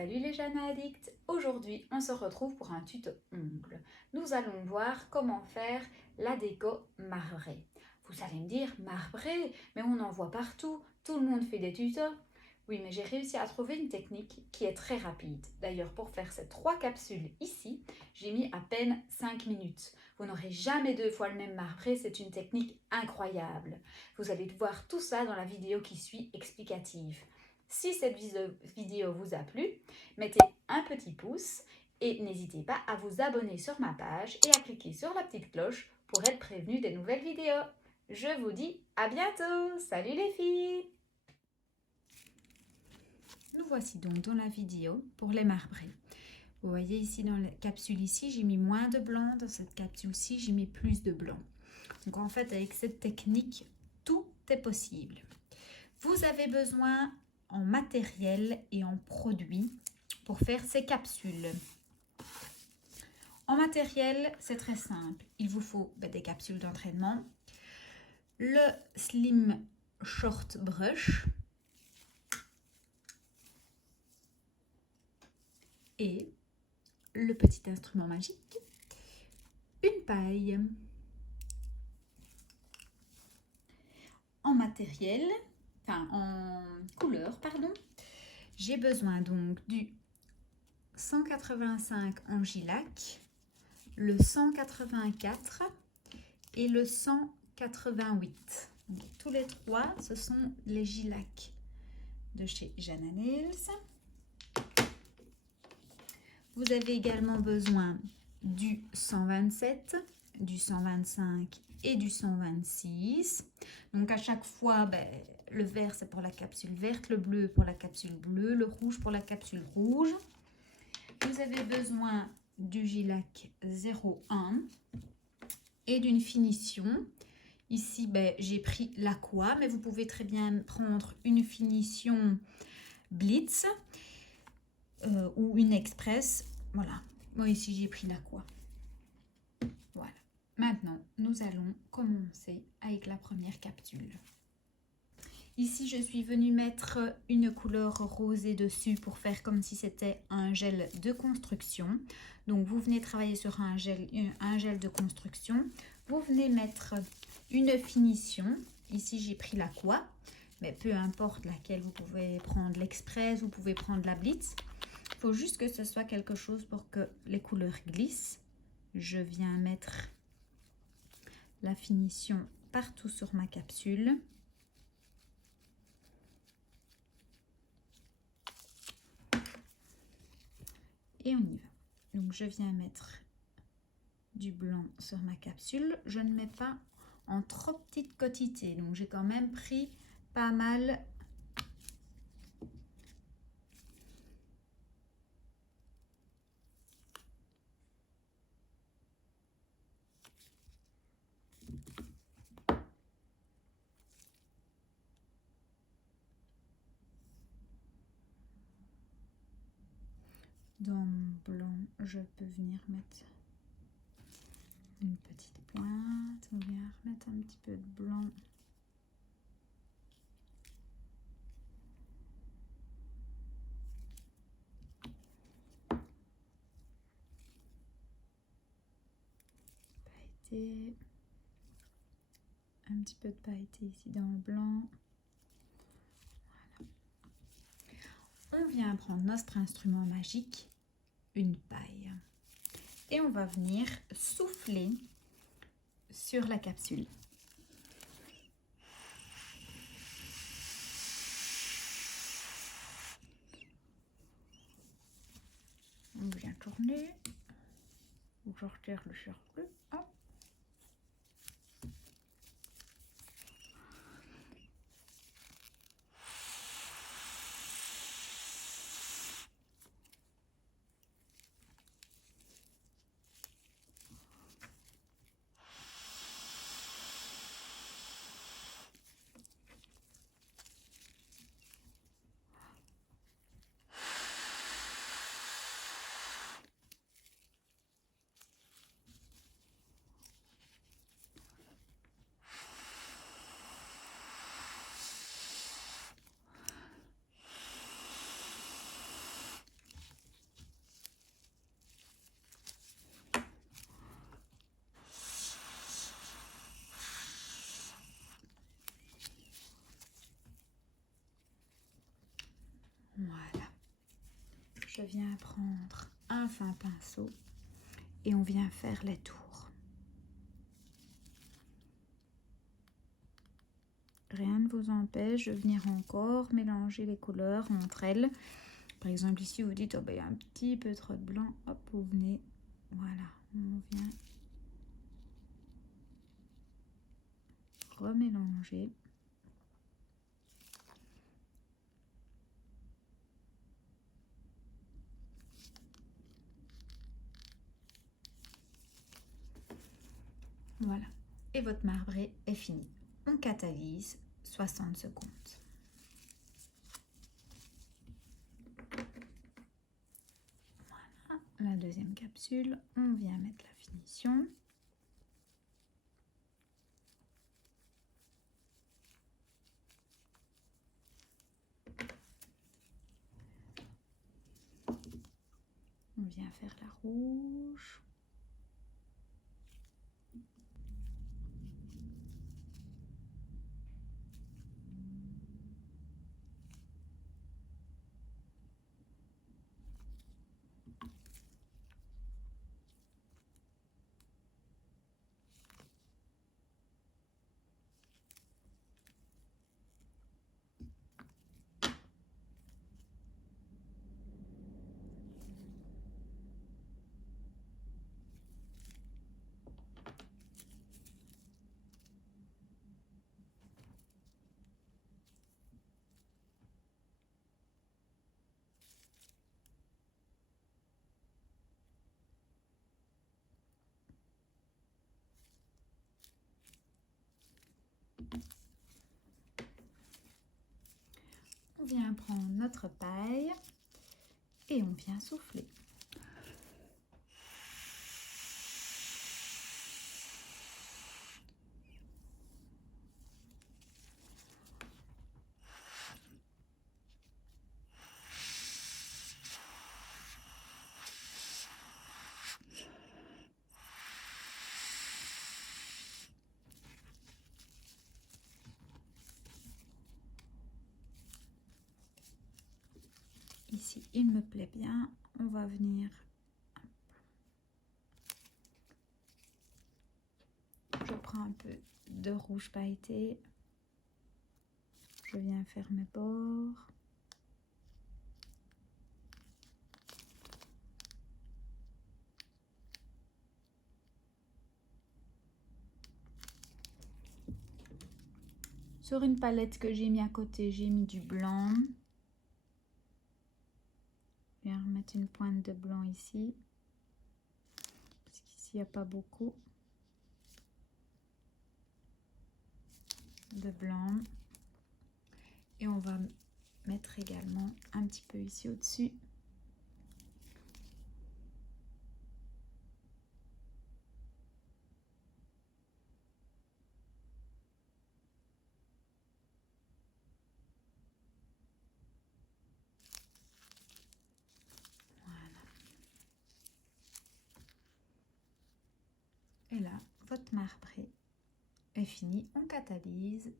Salut les jeunes addicts! Aujourd'hui, on se retrouve pour un tuto ongles. Nous allons voir comment faire la déco marbrée. Vous allez me dire, marbrée, mais on en voit partout, tout le monde fait des tutos. Oui, mais j'ai réussi à trouver une technique qui est très rapide. D'ailleurs, pour faire ces 3 capsules ici, j'ai mis à peine 5 minutes. Vous n'aurez jamais 2 fois le même marbré, c'est une technique incroyable. Vous allez voir tout ça dans la vidéo qui suit explicative. Si cette vidéo vous a plu, mettez un petit pouce et n'hésitez pas à vous abonner sur ma page et à cliquer sur la petite cloche pour être prévenu des nouvelles vidéos. Je vous dis à bientôt. Salut les filles! Nous voici donc dans la vidéo pour les marbrés. Vous voyez ici dans la capsule ici, j'ai mis moins de blanc. Dans cette capsule-ci, j'ai mis plus de blanc. Donc en fait, avec cette technique, tout est possible. Vous avez besoin en matériel et en produits pour faire ces capsules. En matériel, c'est très simple. Il vous faut des capsules d'entraînement, le Slim Short Brush et le petit instrument magique, une paille. En matériel, en couleur, pardon, j'ai besoin donc du 185 en Gilac, le 184 et le 188. Donc, tous les trois, ce sont les Gilac de chez Jana Nails. Vous avez également besoin du 127, du 125 et du 126. Donc à chaque fois, le vert c'est pour la capsule verte, le bleu pour la capsule bleue, le rouge pour la capsule rouge. Vous avez besoin du Gilac 01 et d'une finition. Ici, j'ai pris l'Aqua, mais vous pouvez très bien prendre une finition Blitz ou une Express. Voilà, moi ici j'ai pris l'Aqua. Voilà. Maintenant, nous allons commencer avec la première capsule. Ici, je suis venue mettre une couleur rosée dessus pour faire comme si c'était un gel de construction. Donc, vous venez travailler sur un gel de construction. Vous venez mettre une finition. Ici, j'ai pris l'Aqua, mais peu importe laquelle, vous pouvez prendre l'Express, vous pouvez prendre la Blitz. Il faut juste que ce soit quelque chose pour que les couleurs glissent. Je viens mettre la finition partout sur ma capsule. Et on y va. Donc je viens mettre du blanc sur ma capsule. Je ne mets pas en trop petite quantité. Donc j'ai quand même pris pas mal . Dans mon blanc, je peux venir mettre une petite pointe. On vient remettre un petit peu de blanc. Pailleté. Un petit peu de pailleté ici dans le blanc. Voilà. On vient prendre notre instrument magique, une paille. Et on va venir souffler sur la capsule. On vient tourner. Je retire le surplus. Hop. je viens prendre un fin pinceau et on vient faire les tours. Rien ne vous empêche de venir encore mélanger les couleurs entre elles. Par exemple, ici, vous dites, oh ben, il y a un petit peu trop de blanc. Hop, vous venez, voilà, on vient remélanger. Voilà, et votre marbré est fini. On catalyse 60 secondes. Voilà, la deuxième capsule, on vient mettre la finition. On vient faire la rouge. On vient prendre notre paille et on vient souffler. Ici, il me plaît bien. On va venir. Je prends un peu de rouge pailleté. Je viens faire mes bords. Sur une palette que j'ai mis à côté, j'ai mis du blanc. Je viens remettre une pointe de blanc ici. Parce qu'ici, il n'y a pas beaucoup de blanc. Et on va mettre également un petit peu ici au-dessus. Et là, votre marbré est fini. On catalyse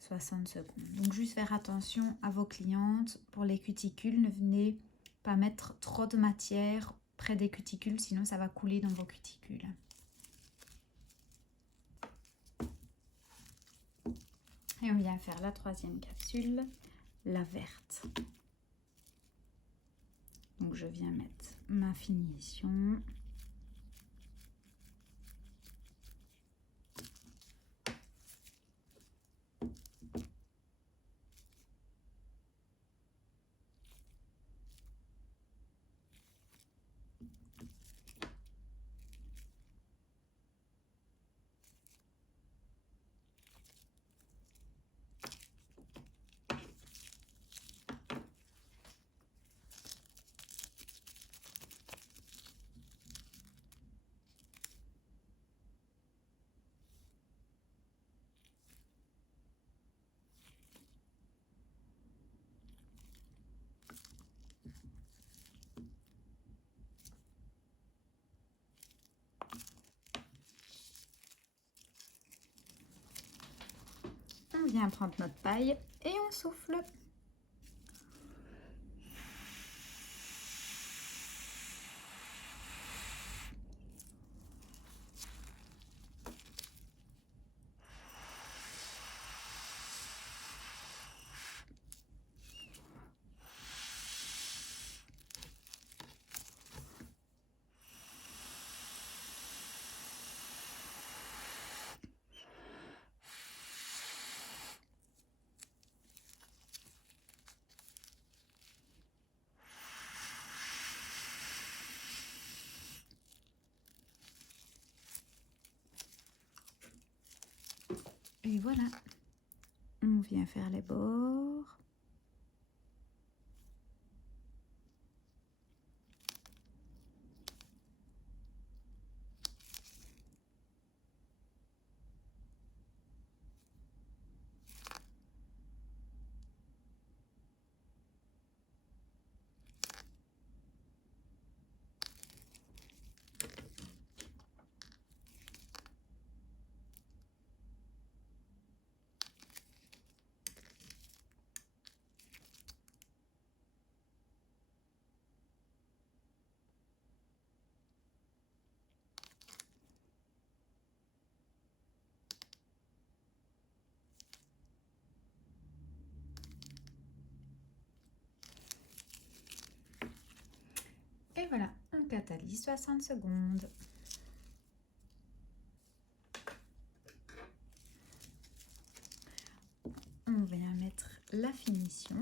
60 secondes. Donc, juste faire attention à vos clientes. Pour les cuticules, ne venez pas mettre trop de matière près des cuticules, sinon ça va couler dans vos cuticules. Et on vient faire la troisième capsule, la verte. Donc, je viens mettre ma finition. On vient prendre notre paille et on souffle. Et voilà, on vient faire les bords. Et voilà, on catalyse 60 secondes. On vient mettre la finition.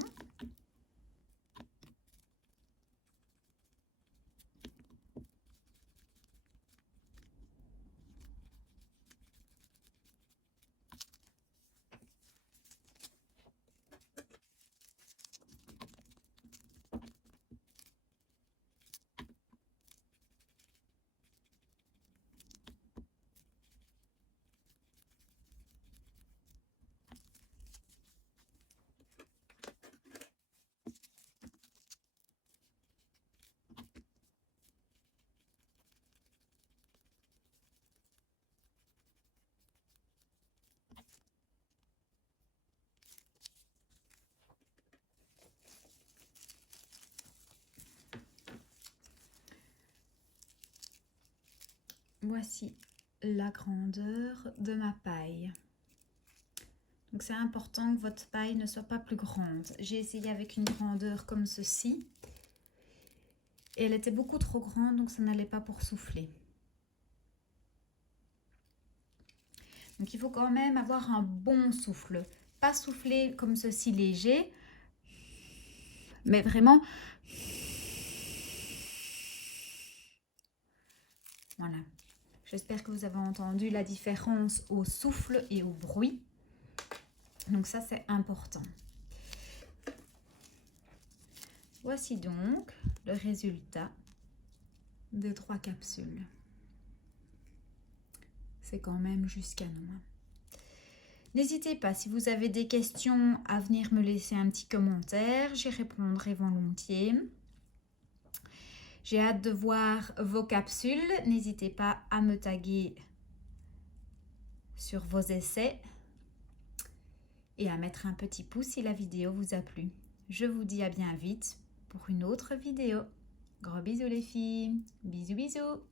Voici la grandeur de ma paille. Donc c'est important que votre paille ne soit pas plus grande. J'ai essayé avec une grandeur comme ceci. Et elle était beaucoup trop grande, donc ça n'allait pas pour souffler. Donc il faut quand même avoir un bon souffle. Pas souffler comme ceci léger, mais vraiment... Voilà. J'espère que vous avez entendu la différence au souffle et au bruit. Donc ça, c'est important. Voici donc le résultat des 3 capsules. C'est quand même juste canon. N'hésitez pas, si vous avez des questions, à venir me laisser un petit commentaire. J'y répondrai volontiers. J'ai hâte de voir vos capsules. N'hésitez pas à me taguer sur vos essais et à mettre un petit pouce si la vidéo vous a plu. Je vous dis à bien vite pour une autre vidéo. Gros bisous les filles. Bisous bisous.